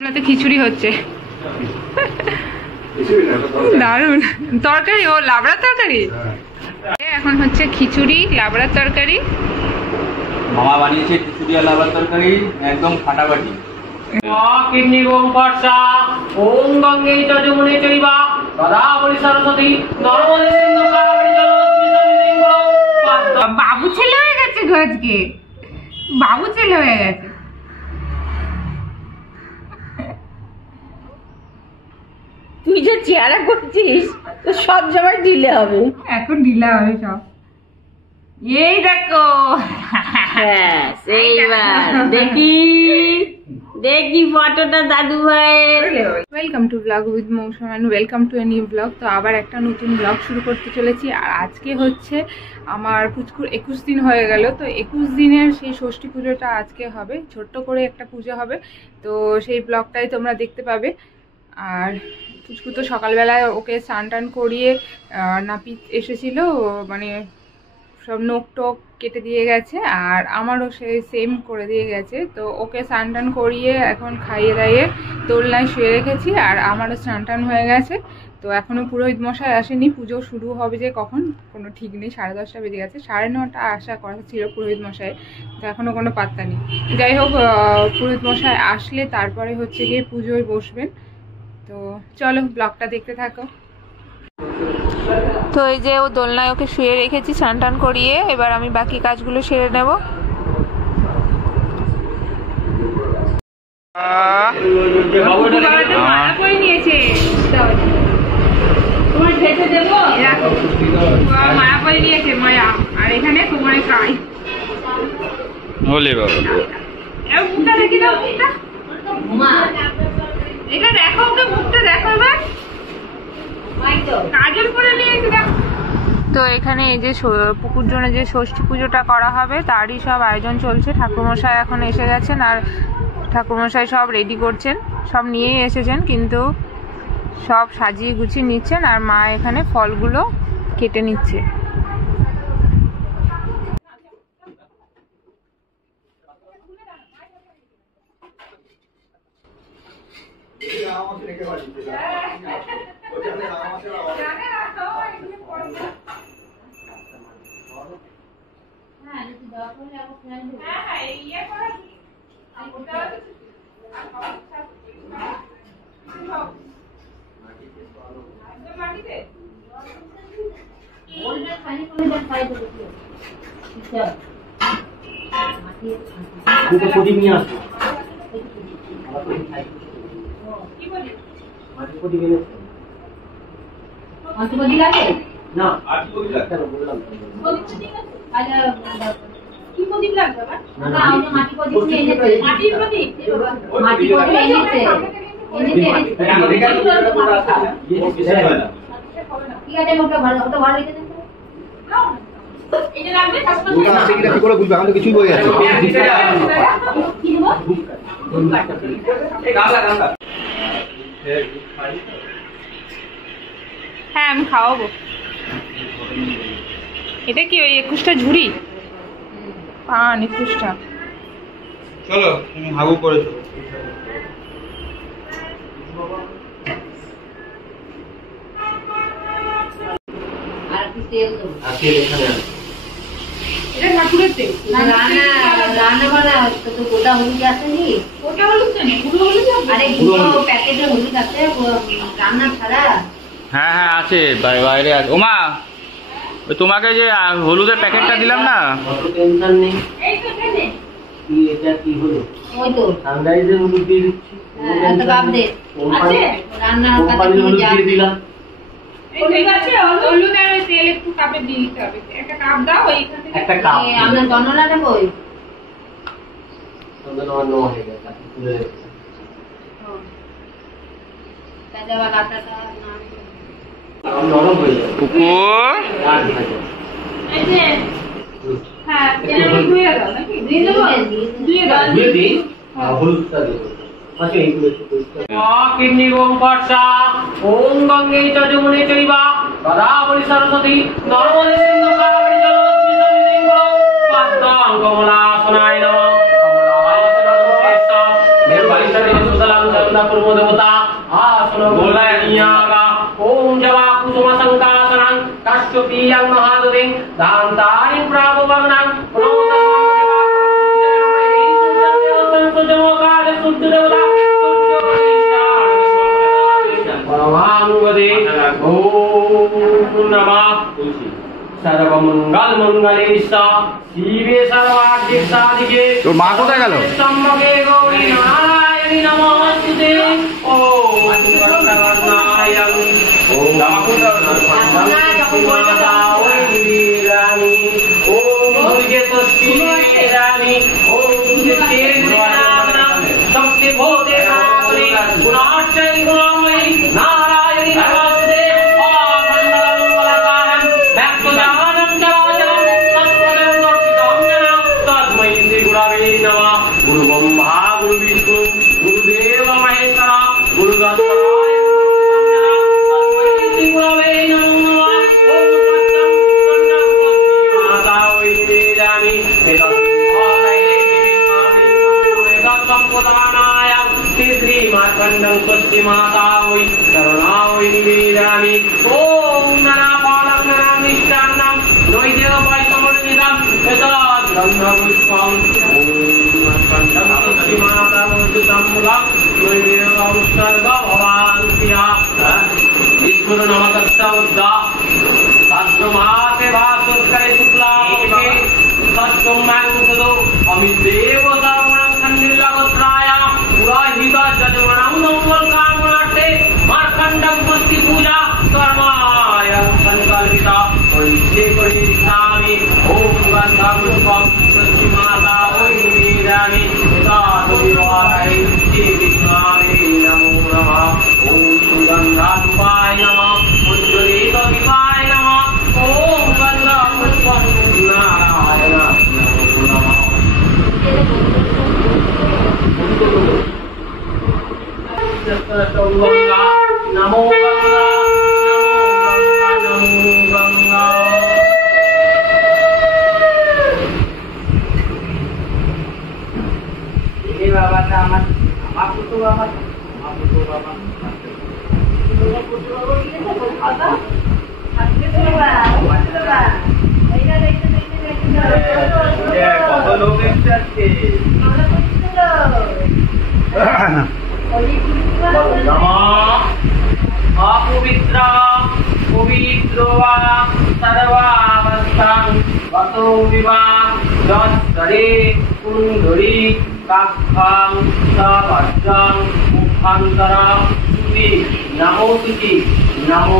খিচুড়ি হচ্ছে, দারুন তরকারি, ও লাবড়ার তরকারি। এখন হচ্ছে খিচুড়ি লাবড়ার তরকারি। মামা বানিয়েছে খিচুড়ি আর লাবড়ার তরকারি, একদম ফাটাফাটি। কিডনি ওম বর্ষা ওম গঙ্গে চ যমুনে চৈবা গদাবরী সরস্বতী নর্মদে সিন্ধু কাবেরী জলস্মিতা বাবু ছেলে হয়ে গেছে গো, আজকে বাবু ছেলে হয়ে গেছে। তুই যে চেহারা করছিস তো সব সময় ঢিলে হবে। এখন ঢিলা হবে সব। এই দেখো, হ্যাঁ সেইবার দেখি দেখি ফটোটা দাদু ভাইয়ের। ওয়েলকাম টু ব্লগ উইথ মৌসুম and welcome to a new blog. তো আবার একটা নতুন ব্লগ শুরু করতে চলেছি। আর আজকে হচ্ছে আমার পুচকুর 21 দিন হয়ে গেল। তো 21 দিনের সেই ষষ্ঠী পুজোটা আজকে হবে, ছোট্ট করে একটা পুজো হবে। তো সেই ব্লগটাই তোমরা দেখতে পাবে। আর পুচকু তো সকালবেলায় ওকে স্নান টান করিয়ে নাপিত এসেছিল, মানে সব নোক টোক কেটে দিয়ে গেছে, আর আমারও সেই সেম করে দিয়ে গেছে। তো ওকে স্নান টান করিয়ে এখন খাইয়ে দাইয়ে দোলনায় শুয়ে রেখেছি, আর আমারও স্নান টান হয়ে গেছে। তো এখনও পুরোহিত মশাই আসেনি, পুজো শুরু হবে যে কখন কোনো ঠিক নেই। 10:30 বেজে গেছে, 9:30 আশা করা ছিল পুরোহিত মশাই, তো এখনও কোনো পাত্তা নেই। যাই হোক, পুরোহিত মশাই আসলে তারপরে হচ্ছে গিয়ে পুজোয় বসবেন। তো চলো ব্লগটা দেখতে থাকো। তো এই যে ও দোলনায় ওকে শুয়ে রেখেছি স্নান টান করিয়ে, এবার আমি বাকি কাজগুলো সেরে নেব। মায়া করে নিয়েছে, মায়া। আর এখানে তোমার কাজ মুখটা দেখি দাও, মুখটা এটা দেখো, ওকে মুখটা দেখো এবার। কাজল করে নিয়েছি। তো এখানে এই যে পুকুর জন্য যে ষষ্ঠী পুজোটা করা হবে তারই সব আয়োজন চলছে। ঠাকুরমশাই এখন এসে গেছেন, আর ঠাকুরমশাই সব রেডি করছেন, সব নিয়েই এসেছেন, কিন্তু সব সাজিয়ে গুছিয়ে নিচ্ছেন। আর মা এখানে ফলগুলো কেটে নিচ্ছে। হ্যাঁ আমি খাওয়াবো। এটা কি ওই 21টা ঝুড়ি পান? 21টা। চলো তুমি হাগু করেছো। এটা ঠাকুরের তেল। রান্না বান্না তো গোটা হলুদ আসেনি, ওটা হলুদ তো নেই, গুঁড়ো হলুদ আছে। আরে গুঁড়ো প্যাকেটে হলুদ আছে রান্না ছাড়া। হ্যাঁ হ্যাঁ আছে, বাইরে আছে। ওমা ওই তোমাকে যে হলুদের প্যাকেটটা দিলাম না, টেনশন নেই। এই তো এখানে কি এটা কি হলো? ওই তো সানরাইজের হলুদ দিয়ে দিচ্ছি। এত কাপ দে আছে রান্নার কাছে যা দিলাম। ঠিক আছে, হলুদ আর ওই তেল একটু কাপে দিয়ে দিতে হবে। একটা কাপ দাও, ওইখান থেকে একটা কাপ। আমরা গণনা নেব। ওই গণনা হয়ে গেছে, আপনি তুলে রেখেছেন। তাহলে আবার আটাটা না নরম হয়ে যাবে। পুকুর এই যে হ্যাঁ, তেল ধুয়ে দাও নাকি? দিয়ে দেবো, ধুয়ে দাও। দিয়ে দিন, হলুদটা দিয়ে দাও। আচ্ছা এইগুলো একটু পরিষ্কার। কিডনি ওম বর্ষা ওম গঙ্গে চ যমুনে চৈবা গদাবরী সরস্বতী নর্মদে সিন্ধু কাবেরী জলস্মিতা পদ্মাং কমলাসনায় নমঃ। কমলাসনায় মেরু বালিশা দিনে সুতলাং गंधा कुर्मो देवता आसन गोलायागा ओम जवा कुसुम संकासनं काश्यपीयं महादुरिं दान्तानि प्राभवनं सर्वमंगल मंगले शिवे सर्वार्थ साधिके। তোর মা কোথায় গেল? सम्मगे गौरी नारायणी नमोस्तुते। ओम नारायण ओम ओम दुर्गे स्वस्ति रानी ओम शक्ति भोदे गुणाश्चर्य गुणामयी नारायणी नमस्ते। गुरु ब्रह्मा गुरु विष्णु गुरुदेव महेश्वरा गुरु श्रीमार्कंडं स्वस्ति माता वै करुणा वै निवेदयामि। ओम नमः बालं नमः निष्ठान्नं नैवेद्य वैष्णवनिदं एतत् ब्रह्मपुष्पं ओम मार्कंडं स्वस्ति माता वैष्णवं मूलं नैवेद्यं सर्व भवान्त्या ईश्वर नमस्तस्य उद्दा तस्मात् भासुत्करे शुक्लाके तत्तुं मांगदो अमिदेव सर्वणं सन्निलगोत्राय पुराहिता जजमनं नवलकामनाटे मार्कंडं पुष्टि पूजा कर्माय संकल्पिता परिचे परिष्ठामि। ओम गंधापुष्पं स्वस्ति माता वै निवेदयामि तथा विवाहाय कृष्णाय नमो नमः। ओम सुगंधाधुपाय नमः उज्ज्वलित विवाय नमः। ओम गंधापुष्पं नारायण नमो नमः। नमो गंगा नमो गंगा। ये बाबा का আমার পুত্র বাবা কত লোক এসেছে अपवित्र पवित्र वा सर्वावस्थां गतो विवाह जत्तरे कुंडली काक्षां सवज्रं मुखान्तर सुति नमो तुति नमो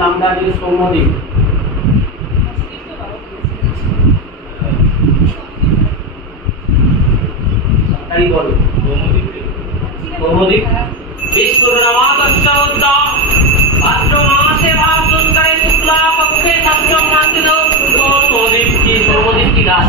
नामदारी सोमदीप सरकारी बोलो কর্মদিক বিষ্ণুরমাতশ্চৌদ্দা ভাদ্র মাসে ভাদ্রস্কারে শুক্লা পক্ষে সপ্তম মাসে কর্মদিকটি কর্মদিকটি গাছ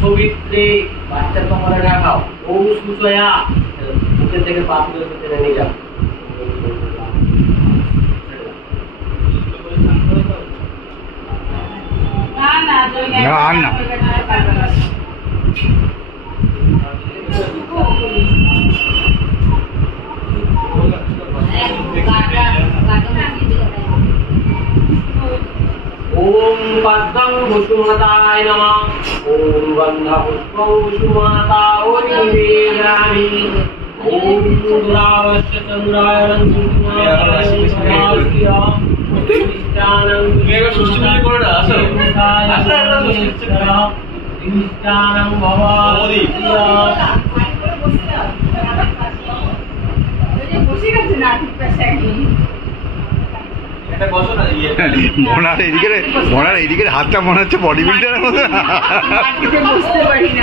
সৌমিত্রে বাচ্চার কপালে রাখাও ওম সুচয়া মুখের থেকে পাথরের ভিতরে নিয়ে যাও ओम पद्मं कुसुमताय नमः ओम गंधपुष्पं कुसुमता ओनिवेदयामि ओम दुरावश्य चंद्रायणं सुष्टिमानं मेगा सुष्टिमाय করে না আসো দিষ্টানং ভবাদি বসে গেছে না ঠিক পাশে একই মনার এইদিকে হাতটা মনে হচ্ছে বডি বিল্ডারের মতো বুঝতে পারি না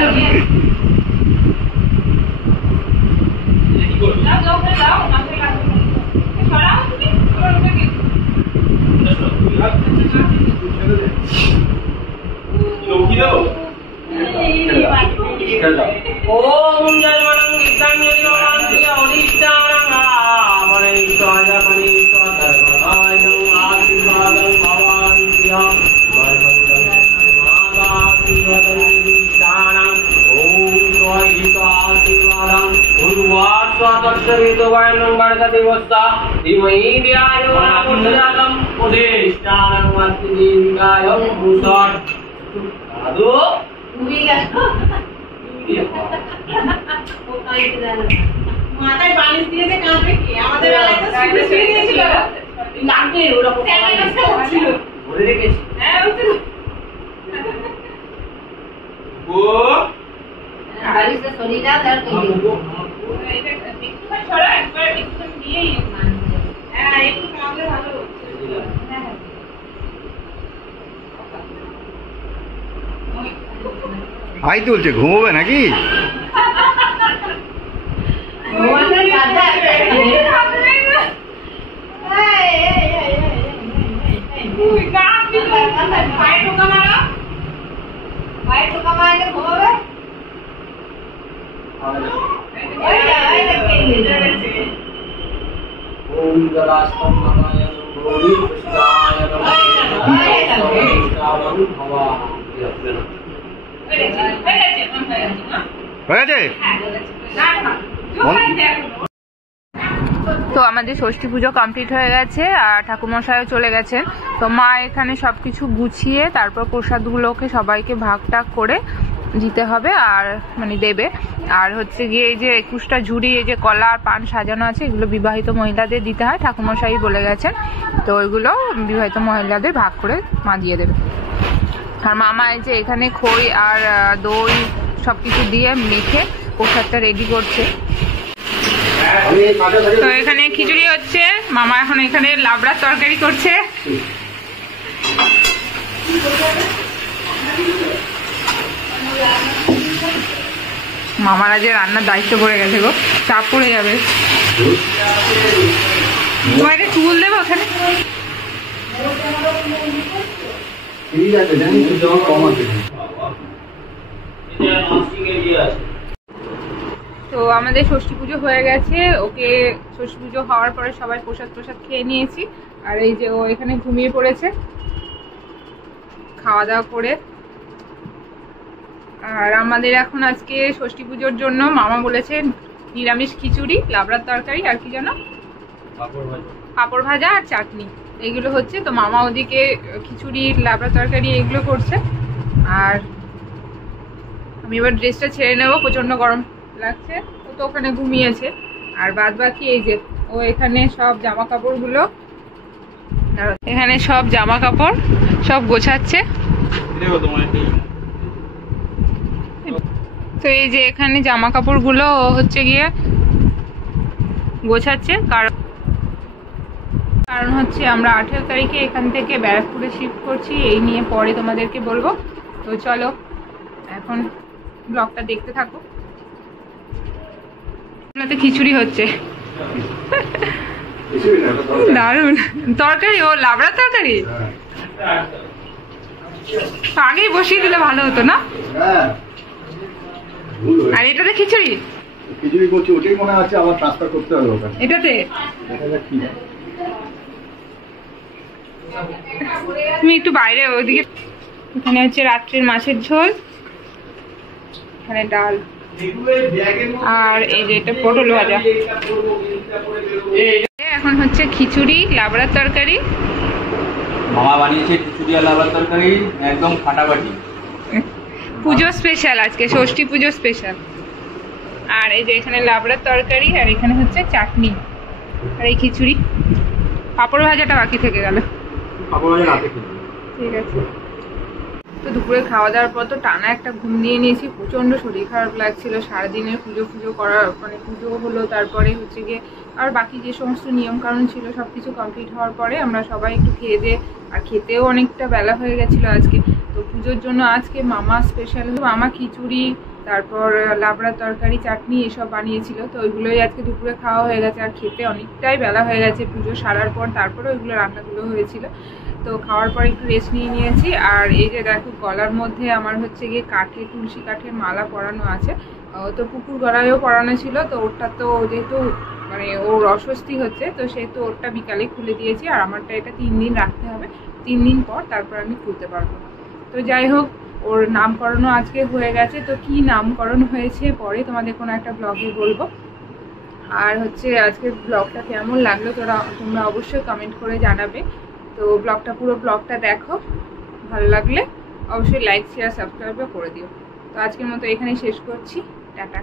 ओम जलमणं विद्यान्योनिमान्ति अवनिष्टानं आमरेश्वरपनिश्व धर्मनायं आशीर्वादं भवान्त्यं मर्मन्दं ओम त्वयिताशीर्वादं उर्वास्वादर्शविदुवैनं वर्धदेवस्ता धीमहि धियायो नामुद्रातं उदेष्टानं मर्तिदीर्घायं मुसट साधु মাথায় বালিশ দিয়েছে কাঁদবে কি আমাদের বেলায় তো শুয়ে শুয়ে দিয়েছিল লাগবে ওরা ছিল ধরে রেখেছি হ্যাঁ ওই তো ও বালিশটা সরিয়ে দাও তার কইও এটা একটু ছড়া একবার একটু দিয়েই হ্যাঁ একটু কাঁদলে ভালো হ্যাঁ আই তুলছে ঘুমোবে নাকি ওয়াটার কাঁদা তুই কাঁদবি তো পায়ে টোকা মারো পায়ে টোকা মারলে ঘুমাবে ओम जलास्तम नमाय गौरी कृष्णाय नमः হয়ে গেছে তো আমাদের ষষ্ঠী পুজো কমপ্লিট হয়ে গেছে আর ঠাকুরমশাইও চলে গেছেন। তো মা এখানে সবকিছু গুছিয়ে তারপর প্রসাদগুলোকে সবাইকে ভাগ টাগ করে দিতে হবে আর মানে দেবে। আর হচ্ছে গিয়ে এই যে 21টা ঝুড়ি এই যে কলা আর পান সাজানো আছে এগুলো বিবাহিত মহিলাদের দিতে হয়, ঠাকুরমশাই বলে গেছেন। তো ওইগুলো বিবাহিত মহিলাদের ভাগ করে মা দিয়ে দেবে। আর মামা এই যে এখানে খই আর দই সবকিছু দিয়ে মেখে প্রসাদটা রেডি করছে। তো এখানে খিচুড়ি হচ্ছে, মামা এখন এখানে লাবড়ার তরকারি করছে। মামার আজ রান্নার দায়িত্ব পড়ে গেছে গো, চাপ পড়ে যাবে। তোমার একটা চুল দেবে ওখানে। তো তো আমাদের ষষ্ঠী পুজো হয়ে গেছে, ওকে ষষ্ঠী পুজো হওয়ার পরে সবাই প্রসাদ খেয়ে নিয়েছি। আর এই যে ও এখানে ঘুমিয়ে পড়েছে খাওয়া দাওয়া করে। আর আমাদের এখন আজকে ষষ্ঠী পুজোর জন্য মামা বলেছে নিরামিষ খিচুড়ি, লাবড়ার তরকারি, আর কি জানো, পাঁপড় ভাজা আর চাটনি, এইগুলো হচ্ছে। তো মামা ওদিকে খিচুড়ি, লাবড়া তরকারি এগুলো করছে। আর আমি এবার ড্রেসটা ছেড়ে নেবো, প্রচন্ড গরম লাগছে। ও তো ওখানে ঘুমিয়েছে। আর বাদ বাকি এই যে ও এখানে সব জামা কাপড়গুলো, এখানে সব জামা কাপড় সব গোছাচ্ছে। তো এই যে এখানে জামা কাপড়গুলো হচ্ছে গিয়ে গোছাচ্ছে, কারণ হচ্ছে আমরা 18 তারিখে এখান থেকে ব্যারাকপুরে শিফট করছি, এই নিয়ে পরে তোমাদেরকে বলবো। তো চলো এখন ব্লগটা দেখতে থাকো। খিচুড়ি হচ্ছে, দারুণ তরকারি, ও লাবড়ার তরকারি আগেই বসিয়ে দিলে ভালো হতো না? আর এটাতে খিচুড়ি করছি, ওটাই মনে আছে আবার ট্রান্সফার করতে হবে ওখানে। এটাতে তুমি একটু বাইরে ওইদিকে। এখানে হচ্ছে রাত্রির মাছের ঝোল, এখানে ডাল, আর এই যে এটা পটল ভাজা। এখন হচ্ছে খিচুড়ি, লাবড়ার তরকারি। মামা বানিয়েছে খিচুড়ি আর লাবড়ার তরকারি, একদম ফাটাফাটি। পুজো স্পেশাল আজকে, ষষ্ঠী পুজো স্পেশাল। আর এই যে এখানে লাবড়ার তরকারি, আর এখানে হচ্ছে চাটনি, আর এই খিচুড়ি। পাঁপড় ভাজাটা বাকি থেকে গেল, ঠিক আছে। তো দুপুরে খাওয়া দাওয়ার পর তো টানা একটা ঘুম দিয়ে নিয়েছি, প্রচণ্ড শরীর খারাপ লাগছিল। সারাদিনের পুজো করা, মানে পুজো হলো, তারপরে হচ্ছে গিয়ে আর বাকি যে সমস্ত নিয়ম কানুন ছিল সব কিছু কমপ্লিট হওয়ার পরে আমরা সবাই একটু খেয়ে দিয়ে, আর খেতেও অনেকটা বেলা হয়ে গেছিলো আজকে। তো পুজোর জন্য আজকে মামা স্পেশাল, মামা খিচুড়ি, তারপর লাবড়ার তরকারি, চাটনি এসব বানিয়েছিল। তো ওইগুলোই আজকে দুপুরে খাওয়া হয়ে গেছে। আর খেতে অনেকটাই বেলা হয়ে গেছে পুজো সারার পর, তারপরে ওইগুলো রান্নাগুলো হয়েছিল। তো খাওয়ার পর একটু রেস্ট নিয়ে নিয়েছি। আর এই যে দেখো গলার মধ্যে আমার হচ্ছে গিয়ে তুলসী কাঠের মালা পরানো আছে। তো পুকুর গলায়ও পরানো ছিল, তো ওরটা তো যেহেতু মানে ওর অস্বস্তি হচ্ছে, তো সেহেতু ওরটা বিকালে খুলে দিয়েছি। আর আমারটা এটা 3 দিন রাখতে হবে, 3 দিন পর তারপর আমি খুলতে পারবো। তো যাই হোক, ওর নামকরণও আজকে হয়ে গেছে। তো কি নামকরণ হয়েছে পরে তোমাদের কোনো একটা ব্লগে বলবো। আর হচ্ছে আজকের ব্লগটা কেমন লাগলো তোমরা অবশ্যই কমেন্ট করে জানাবে। তো পুরো ব্লগটা দেখো, ভালো লাগলে অবশ্যই লাইক, শেয়ার, সাবস্ক্রাইবও করে দিও। তো আজকের মতো এখানেই শেষ করছি, টাটা।